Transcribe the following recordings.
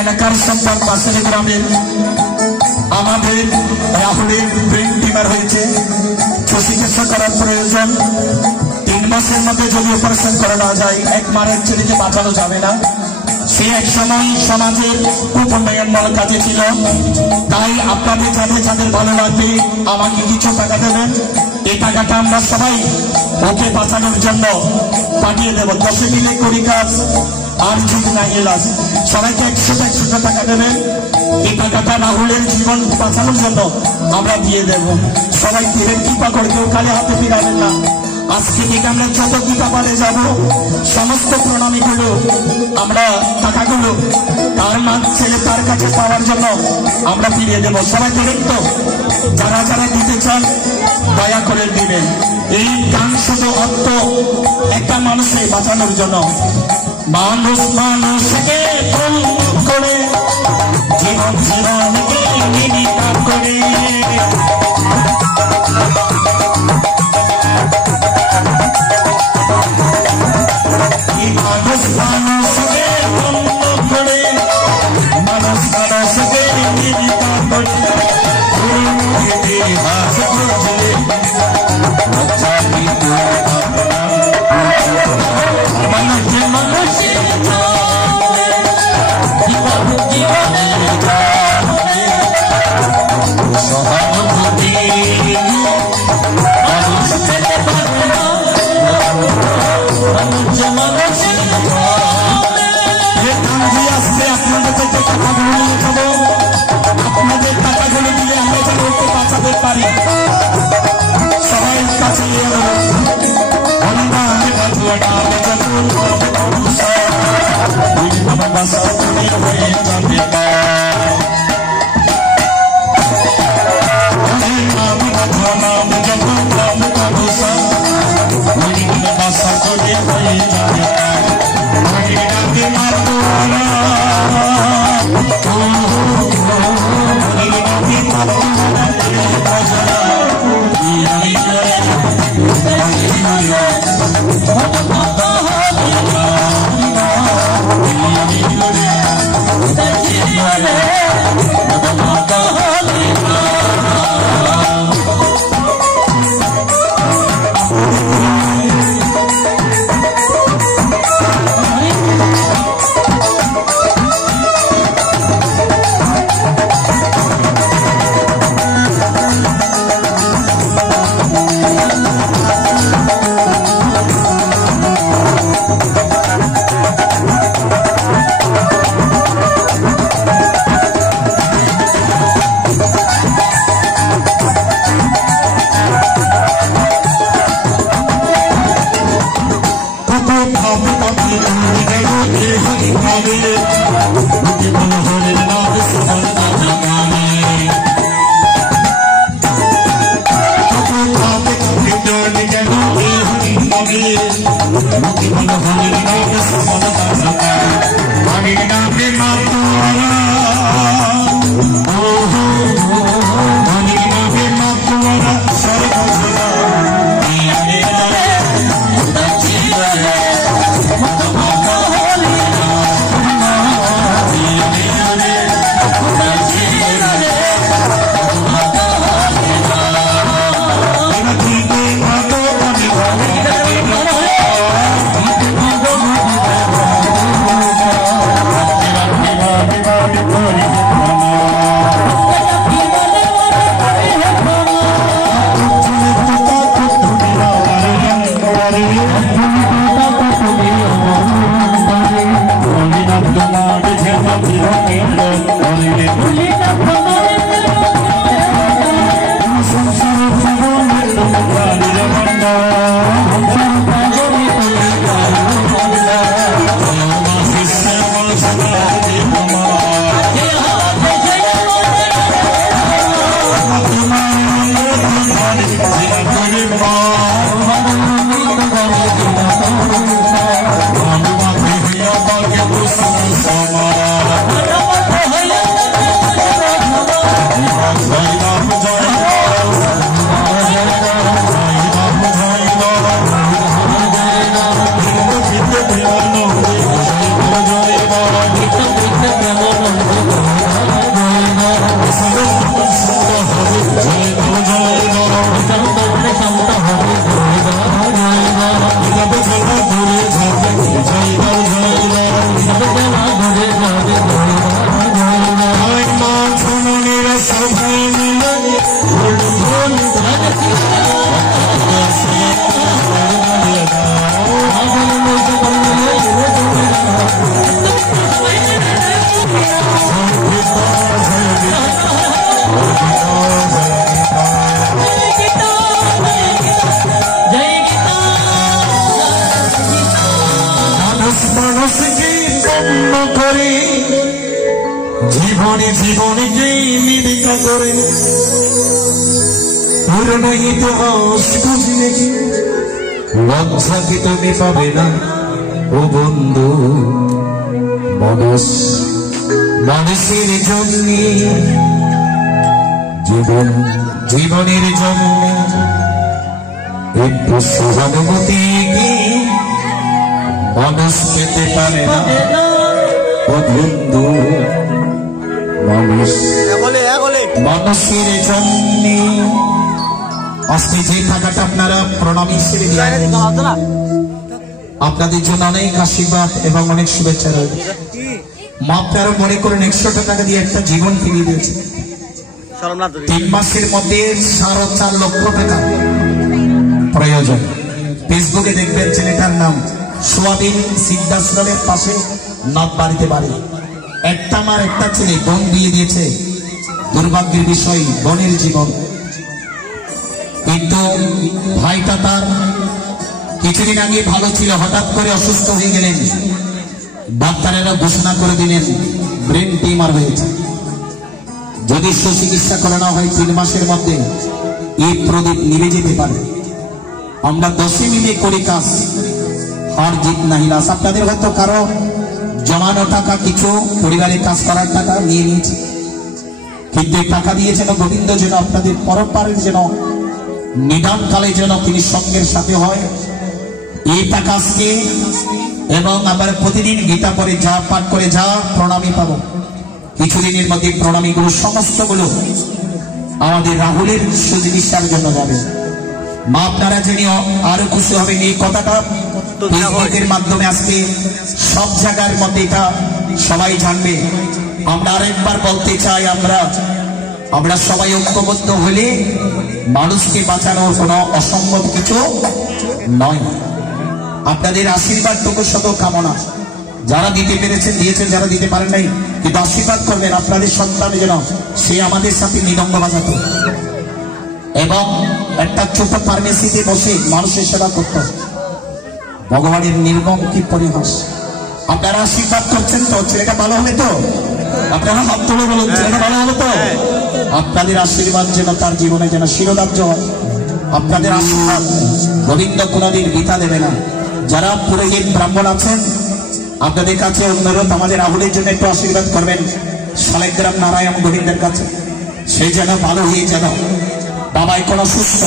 এলাকার সন্তান পাশের গ্রামের আমাদের রাহুলের ব্রেন টিউমার হয়েছে, চিকিৎসা করার প্রয়োজন। 3 মাসের মধ্যে যদি অপারেশন করা না যায়, এক মারের ছেলেকে বাঁচানো যাবে না। সে এক সময় সমাজের উন্নয়নমূলক কাজে ছিল। তাই আপনাদের যাদের ভালো লাগবে আমাকে কিছু টাকা দেবেন। এই টাকাটা আমরা সবাই ওকে বাঁচানোর জন্য পাঠিয়ে দেব। 10 মিলে 20 কাজ আর যদি না গেলাস সবাইকে 100 টাকা দেবেন। এই টাকাটা রাহুলের জীবন বাঁচানোর জন্য আমরা দিয়ে দেব। সবাই তীরের কৃপা করে, কেউ খালি হাতে ফিরাবেন না। আজকে থেকে আমরা যত কৃপা পারে যাব, সমস্ত প্রণামীগুলো আমরা টাকাগুলো তার মা ছেলে তার কাছে পাওয়ার জন্য আমরা ফিরিয়ে দেব। সবাই দেবেন তো? যারা যারা দিতে চান দয়া করে দিবেন। এই গান শুধু অর্থ একটা মানুষকে বাঁচানোর জন্য। মানুষ মানুষকে ফোন করে জীবন জীবনকে নিবিতা করে মানুষ মানুষকে ফোন করে মানুষ মানুষকে নিবিতা করে ইতিহাস বুঝলে আপনাদের টাকাগুলো দিয়ে আমরা যেন ওকে বাঁচাতে পারি। সবাই কাছে মানুষ মানুষকে জন্ম করে জীবনে জীবনকে নিবিকা করে পুরনো ইতিহাস বুঝলে কি লজ্জা কি তুমি পাবে না ও বন্ধু মানুষ মানুষের জন্য জীবন জীবনের জন্য একটু সহানুভূতি মানুষ পেতে পারে না ও বন্ধু মানুষ মানুষের জন্য আজকে যে টাকাটা আপনারা প্রণামী হিসেবে আপনাদের জন্য অনেক আশীর্বাদ এবং অনেক শুভেচ্ছা রয়েছে। মা আপনারা মনে করেন 100 টাকা দিয়ে একটা জীবন ফিরিয়ে দিয়েছে। 3 মাসের মধ্যে 4.5 লক্ষ টাকা প্রয়োজন। ফেসবুকে দেখবেন ছেলেটার নাম সোয়াবিন সিদ্ধাশ্রমের পাশে নদ বাড়িতে বাড়ি। একটা মার একটা ছেলে বোন বিয়ে দিয়েছে। দুর্ভাগ্যের বিষয় বোনের জীবন, কিন্তু ভাইটা তার কিছুদিন আগে ভালো ছিল, হঠাৎ করে অসুস্থ হয়ে গেলেন। ডাক্তারেরা ঘোষণা করে দিলেন ব্রেন টিউমার হয়েছে। যদি সুচিকিৎসা করানো হয় 3 মাসের মধ্যে এই প্রদীপ নিভে যেতে পারে। আমরা 10 মিলে করি কাজ, হার জিত নাহি লাস। আপনাদের হয়তো কারো জমানো টাকা কিছু পরিবারের কাজ করার টাকা নিয়ে নিয়েছে, কিন্তু টাকা দিয়ে যেন গোবিন্দ যেন আপনাদের পরপারের যেন নিদান কালে যেন তিনি সঙ্গের সাথে হয় এই টাকা আজকে এবং আবার প্রতিদিন গীতা পড়ে যা পাঠ করে যা প্রণামী পাবো, কিছুদিনের মধ্যে প্রণামীগুলো সমস্তগুলো আমাদের রাহুলের সুচিকিৎসার জন্য যাবে। মা আপনারা জেনে আরো খুশি হবেন। এই কথাটা ফেসবুকের মাধ্যমে আজকে সব জায়গার মধ্যে এটা সবাই জানবে। আমরা আরেকবার বলতে চাই, আমরা সবাই ঐক্যবদ্ধ হলে মানুষকে বাঁচানোর কোনো অসম্ভব কিছু নয়। আপনাদের আশীর্বাদটুকু শত কামনা। যারা দিতে পেরেছেন দিয়েছেন, যারা দিতে পারেন নাই, কিন্তু আশীর্বাদ করবেন আপনাদের সন্তান যেন সে আমাদের সাথে মৃদঙ্গ বাজাতো এবং একটা ছোট ফার্মেসিতে বসে মানুষের সেবা করত। ভগবানের নির্মম কি পরিহাস। আপনারা আশীর্বাদ করছেন তো ছেলেটা ভালো হবে তো? আপনারা হাত তুলে বলুন ছেলেটা ভালো হবে তো? আপনাদের আশীর্বাদ যেন তার জীবনে যেন শিরোধার্য হয়। আপনাদের আশীর্বাদ গোবিন্দ কোনদিন বৃথা দেবে না। যারা পুরোহিত ব্রাহ্মণ আছেন আপনাদের কাছে অনুরোধ, আমাদের রাহুলের জন্য একটু আশীর্বাদ করবেন। শালিগ্রাম নারায়ণ গোবিন্দের কাছে সেই যেন ভালো হয়ে যেন। বাবা এখনো সুস্থ,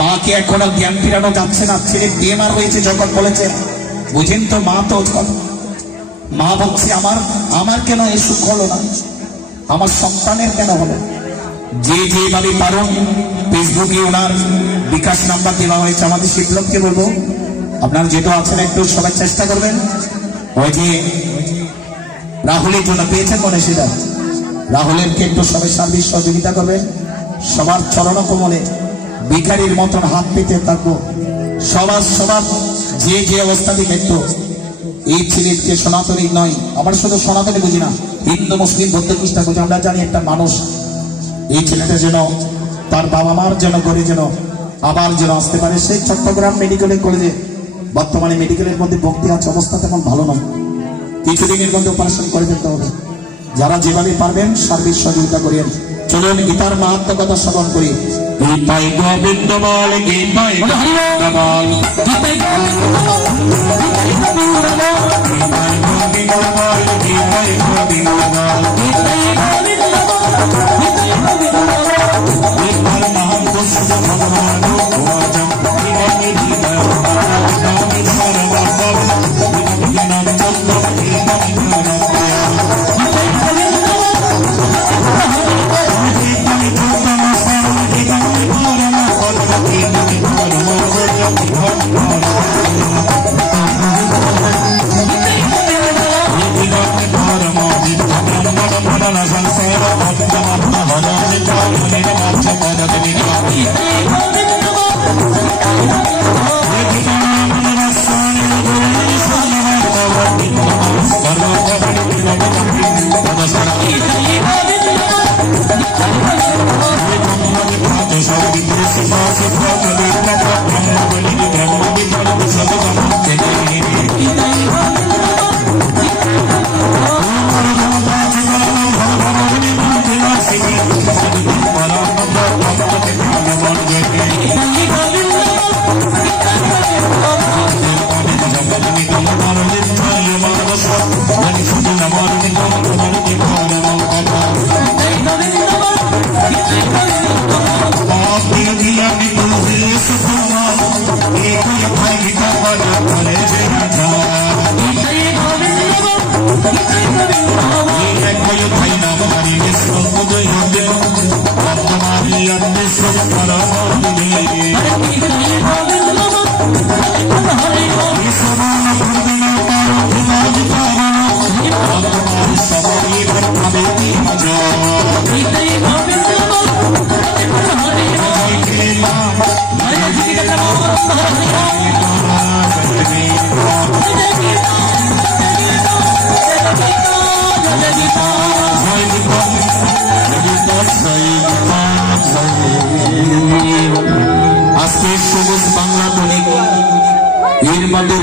মাকে এখনো জ্ঞান ফিরানো যাচ্ছে না। ছেলে টিউমার হয়েছে যখন বলেছে, বুঝেন তো মা তো মা বলছে আমার কেন এই সুখ হলো না, আমার সন্তানের কেন হলো। যে যেভাবে পারুন ফেসবুকে ওনার বিকাশ নাম্বার দেওয়া হয়েছে। আমাদের শিবলোককে বলবো আপনারা যেটা আছেন একটু সবাই চেষ্টা করবেন। ওই যে রাহুলের জন্য পেয়েছেন মনে, সেটা রাহুলেরকে একটু সবাই সার্বিক সহযোগিতা করবেন। সবার চরণ কমলে ভিখারির মতন হাত পেতে থাকবো। সবার যে যে অবস্থা দিকে একটু এই ছেলেকে সনাতনী নয়, আমার শুধু সনাতনী বুঝি না, হিন্দু মুসলিম বৌদ্ধ খ্রিস্টান বুঝি, আমরা জানি একটা মানুষ। এই ছেলেটা যেন তার বাবা মার যেন ঘরে যেন আবার যেন আসতে পারে। সেই চট্টগ্রাম মেডিকেলের কলেজে বর্তমানে মেডিকেলের মধ্যে ভর্তি আছে, অবস্থা তেমন ভালো নয়। কিছুদিনের মধ্যে অপারেশন করে ফেলতে হবে। যারা যেভাবে পারবেন সার্বিক সহযোগিতা করেন। চলুন গীতার মাহাত্ম্য কথা শ্রবণ করি। গীতায় গোবিন্দ বল, গীতায় গোবিন্দ বল, গীতায়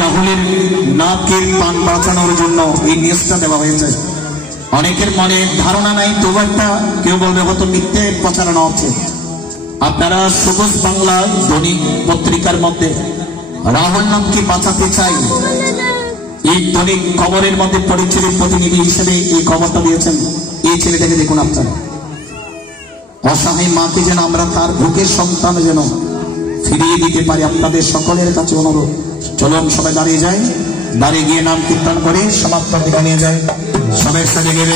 রাহুলের নামকে পান বাঁচানোর জন্য এই নিউজটা দেওয়া হয়েছে। অনেকের মনে ধারণা নাই, তবু একটা কেউ বলবে হয়তো মিথ্যে প্রচারণা হচ্ছে। আপনারা সবুজ বাংলা দৈনিক পত্রিকার মধ্যে রাহুল নামকে বাঁচাতে চাই এই দৈনিক খবরের মধ্যে পরিচয়ের প্রতিনিধি হিসেবে এই খবরটা দিয়েছেন। এই ছেলেটাকে দেখুন আপনারা, অসহায় মাকে যেন আমরা তার বুকের সন্তান যেন ফিরিয়ে দিতে পারি। আপনাদের সকলের কাছে অনুরোধ, চলুন সবাই দাঁড়িয়ে যাই, দাঁড়িয়ে গিয়ে নাম কীর্তন করে সমাপ্ত দিকে নিয়ে যায়। সবাই সাথে